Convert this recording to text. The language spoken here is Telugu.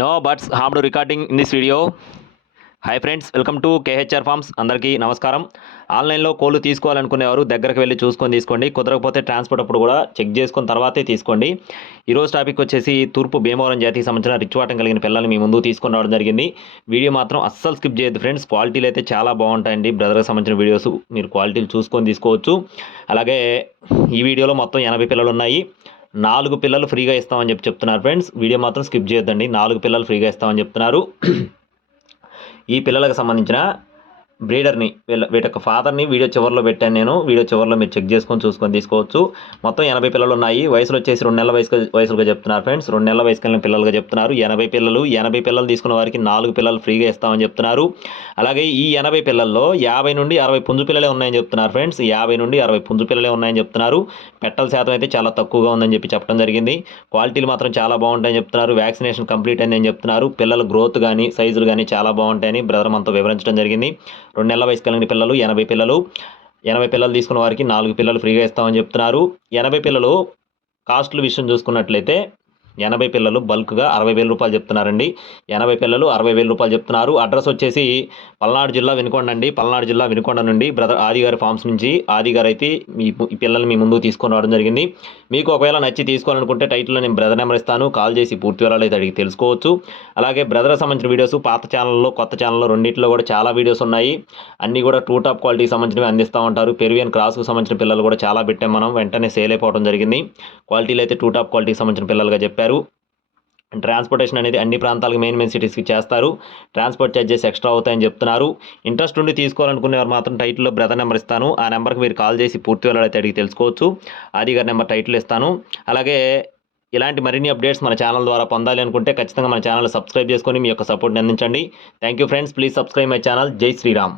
No buts harm to recording in this video. Hi friends, welcome to KHR farms. అందరికీ నమస్కారం. ఆన్లైన్లో కోళ్ళు తీసుకోవాలనుకునేవారు దగ్గరకు వెళ్ళి చూసుకొని తీసుకోండి. కుదరకపోతే ట్రాన్స్పోర్ట్ అప్పుడు కూడా చెక్ చేసుకున్న తర్వాతే తీసుకోండి. ఈరోజు టాపిక్ వచ్చేసి తూర్పు భీమవరం జాతికి సంబంధించిన రిచ్వాటం కలిగిన పిల్లల్ని మీ ముందు తీసుకొని రావడం జరిగింది. వీడియో మాత్రం అస్సలు స్కిప్ చేయొద్దు ఫ్రెండ్స్. క్వాలిటీలు అయితే చాలా బాగుంటాయండి. బ్రదర్కి సంబంధించిన వీడియోస్ మీరు క్వాలిటీలు చూసుకొని తీసుకోవచ్చు. అలాగే ఈ వీడియోలో మొత్తం 80 పిల్లలు ఉన్నాయి. 4 పిల్లలు ఫ్రీగా ఇస్తామని చెప్తున్నారు ఫ్రెండ్స్. వీడియో మాత్రం స్కిప్ చేయొద్దండి. 4 పిల్లలు ఫ్రీగా ఇస్తామని చెప్తున్నారు. ఈ పిల్లలకు సంబంధించిన బ్రీడర్ని వీటి యొక్క ఫాదర్ని వీడియో చివరిలో పెట్టాను నేను. వీడియో చివరిలో మీరు చెక్ చేసుకొని చూసుకొని తీసుకోవచ్చు. మొత్తం 80 పిల్లలు ఉన్నాయి. వయసులు వచ్చేసి 2 నెలల వయసులుగా చెప్తున్నారు ఫ్రెండ్స్. 2 నెలల వయసు కలిగిన పిల్లలుగా చెప్తున్నారు. 80 పిల్లలు తీసుకున్న వారికి 4 పిల్లలు ఫ్రీగా ఇస్తామని చెప్తున్నారు. అలాగే ఈ 80 పిల్లల్లో 50 నుండి 60 పుంజు పిల్లలే ఉన్నాయని చెప్తున్నారు ఫ్రెండ్స్. 50 నుండి 60 పుంజు పిల్లలే ఉన్నాయని చెప్తున్నారు. పెట్టల శాతం అయితే చాలా తక్కువగా ఉందని చెప్పడం జరిగింది. క్వాలిటీలు మాత్రం చాలా బాగుంటాయని చెప్తున్నారు. వ్యాక్సినేషన్ కంప్లీట్ అయిందని చెప్తున్నారు. పిల్లల గ్రోత్ కానీ సైజులు కానీ చాలా బాగుంటాయని బ్రదర్ మనతో వివరించడం జరిగింది. 2 నెలల వయసు కలిగిన పిల్లలు 80 పిల్లలు తీసుకున్న వారికి 4 పిల్లలు ఫ్రీగా ఇస్తామని చెప్తున్నారు. 80 పిల్లలు కాస్ట్ల విషయం చూసుకున్నట్లయితే 80 పిల్లలు బల్క్గా 60,000 రూపాయలు చెప్తున్నారండి. 80 పిల్లలు 60,000 రూపాయలు చెప్తున్నారు. అడ్రస్ వచ్చేసి పల్నాడు జిల్లా వినుకొండ అండి. పల్నాడు జిల్లా వినుకొండ నుండి బ్రదర్ ఆదిగారి ఫార్మ్స్ నుంచి ఆదిగారు అయితే ఈ పిల్లల్ని మీ ముందుకు తీసుకొని రావడం జరిగింది. మీకు ఒకవేళ నచ్చి తీసుకోవాలనుకుంటే టైటిల్లో నేను బ్రదర్ నెంబర్ ఇస్తాను. కాల్ చేసి పూర్తి వివరాలు అయితే అడిగి తెలుసుకోవచ్చు. అలాగే బ్రదర్ సంబంధించిన వీడియోస్ పాత ఛానల్లో కొత్త ఛానల్లో రెండింటిలో కూడా చాలా వీడియోస్ ఉన్నాయి. అన్నీ కూడా 2 టాప్ క్వాలిటీకి సంబంధించినవి అందిస్తూ ఉంటారు. పెరువియన్ క్రాస్కు సంబంధించిన పిల్లలు కూడా చాలా పెట్టాం మనం. వెంటనే సేల్ అయిపోవడం జరిగింది. క్వాలిటీలు అయితే 2 టాప్ క్వాలిటీకి సంబంధించిన పిల్లలుగా చెప్పారు. ట్రాన్స్పోర్టేషన్ అనేది అన్ని ప్రాంతాలకు మెయిన్ సిటీస్కి చేస్తారు. ట్రాన్స్పోర్ట్ ఛార్జెస్ ఎక్స్ట్రా అవుతాయని చెప్తున్నారు. ఇంట్రెస్ట్ ఉండి తీసుకోవాలనుకునేవారు మాత్రం టైటిల్లో బ్రదర్ నెంబర్ ఇస్తాను. ఆ నెంబర్కి మీరు కాల్ చేసి పూర్తి వివరాలు అయితే అడిగి తెలుసుకోవచ్చు. ఆది గారి నెంబర్ టైటిల్ ఇస్తాను. అలాగే ఇలాంటి మరిన్ని అప్డేట్స్ మన ఛానల్ ద్వారా పొందాలి అనుకుంటే ఖచ్చితంగా మన ఛానల్ సబ్స్క్రైబ్ చేసుకొని మీ యొక్క సపోర్ట్ని అందించండి. Thank you friends. Please subscribe my channel. జై శ్రీరామ్.